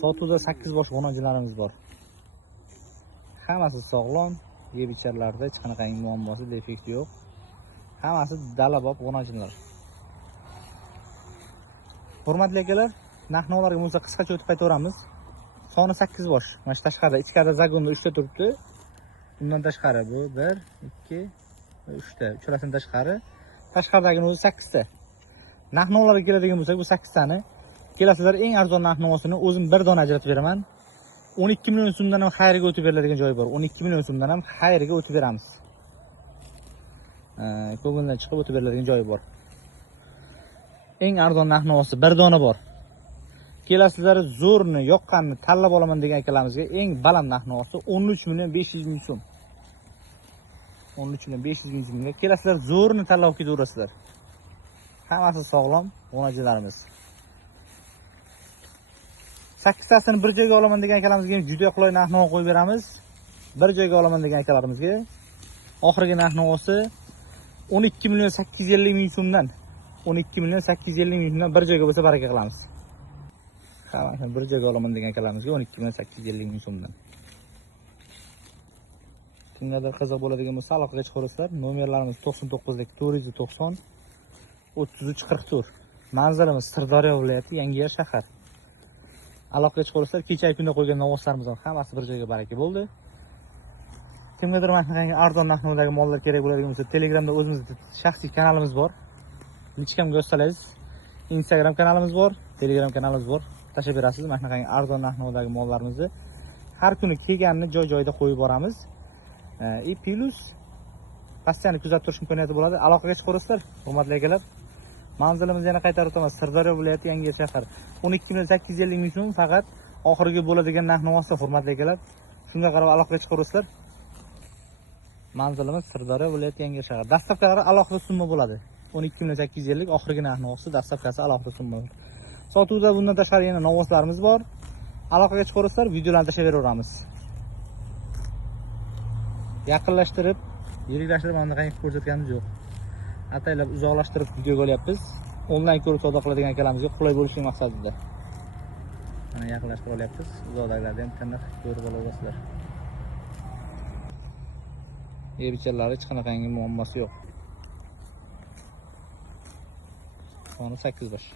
Sotuvda 8 bosh g'onachilarimiz bor. Hammasi sog'lom, yeb icharlarda hech qanaqangi muammosi, defekt yo'q. Hammasi dalabob g'onachilar. Hurmatli akalar, narx-navolarga bo'lsa qisqacha o'tib qaytaveramiz. Soni 8 bosh. Mana shu tashqarida, ichkarida zagonda 3 ta turibdi. Undan tashqari bu 1, 2 va 3 ta. Uchrasidan tashqari. Tashqaridagi o'zi 8 ta. Narx-navolarga keladigan bo'lsak, bu 8 tani. Kelasizlar, eng arzon narx-navosini o'zim bir dona ajratib beraman. 12 million so'mdan ham xayriga o'tib beriladigan joyi bor. 12 million so'mdan ham xayriga o'tib beramiz. Ko'ngildan chiqib o'tib beriladigan joyi bor. Eng arzon narx-navosi bir dona bor. Kelasizlar, zo'rni, yoqqanini tanlab olaman degan akalarimizga eng baland narx-navosi 13 million 500 ming so'm. 13 million 500 ming so'mga kelasizlar, zo'rni tanlab ketaverasizlar. Hammasi sog'lom g'onachilarimiz. 8 tasini bir joyga olaman degan akalarimizga juda qulay narx-navo qo'yib beramiz. Bir joyga olaman degan akalarimizga oxirgi narx-navosi 12 million 850 ming so'mdan 12 million 850 ming so'mdan bir joyga bo'lsa baraka qilamiz. Hamma bir joyga olaman degan akalarimizga 12 million 850 ming so'mdan. Kimlardir qiziq bo'ladigan bo'lsa aloqaga chiqaverasizlar. Nomerlarimiz 99 490 33 44. Manzilimiz Sirdaryo viloyati, Yangiyer shahar. Aloqaga chiqaverasizlar. Kecha kunda qo'ygan novoslarimiz hammasi bir joyga baraka bo'ldi. Kimgadir mana shunday arzon narxdagi mollar kerak bo'ladigan bo'lsa, Telegramda o'zimizning shaxsiy kanalimiz bor. Lichkamga yozsangiz, Instagram kanalimiz bor, Telegram kanalimiz bor. Tashlab berasiz. Mana shunday arzon narxdagi mollarimizni har kuni kelganini joy-joyida qo'yib boramiz. Plus pastani kuzatib turish imkoniyati bo'ladi. Aloqaga chiqaverasizlar, hurmatli akalar. Manzilimiz yana qaytarib o'taman, Sirdaryo viloyati, Yangiyer shahar. 12 million 850 ming so'm faqat oxirgi bo'ladigan narx-navosi, hurmatli akalar. Shunga qarab aloqaga chiqaverasizlar. Manzilimiz Sirdaryo viloyati, Yangiyer shahar. Dastavkalari alohida summa bo'ladi. 12 million 850 oxirgi narx-navosi, dastavkasi alohida summa. Sotuvda bundan tashqari yana novoslarimiz bor. Aloqaga chiqaverasizlar, videolarni tashlab beraveramiz. Yaqinlashtirib, yiriklashtirib mana qanday ko'rsatganimiz yo'q. Ataylab uzoqlashtirib videoga olyapmiz. Onlayn ko'rib savdo qiladigan akalarimizga qulay bo'lishning maqsadida. Mana yaqinlashtirib olyapmiz. Uzoqdagilarni ham qanday ko'rib olasizlar. Yeb-icharlari hech qanaqangi muammosi yo'q. Soni 8 bosh.